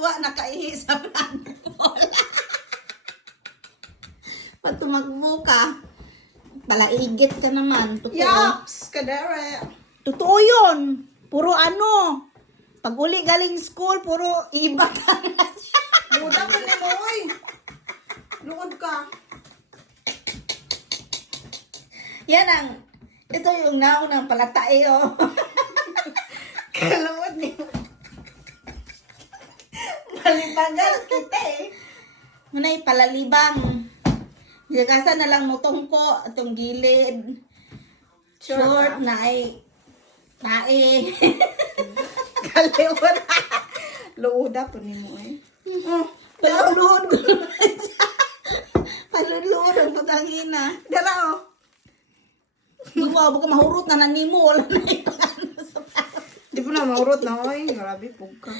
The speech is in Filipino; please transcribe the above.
tuwa nakaihi sa plantol. Pag tumakbo ka, palaigit ka naman. Totoo. Yaps! Kadere! Totoo yun. Puro ano. Pag uli galing school, puro iba ka na siya. Buda ka ni mo, oy! Lukod ka. Yan ang, ito yung naunang palatae, oh. Kalawad niyo. Malibagal kita eh. Muna'y palalibang. Gagasa na lang mutong ko, itong gilid. Short na ay tae. Kaliwad. Luuda po ni mo, eh. Paluluhod ko naman siya. Paluluhod ang putangina. Dala, oh. Di mo, baka mahurot na nanimo. Wala na ito ano sa Di po na maurot na, oy. Grabe po ka.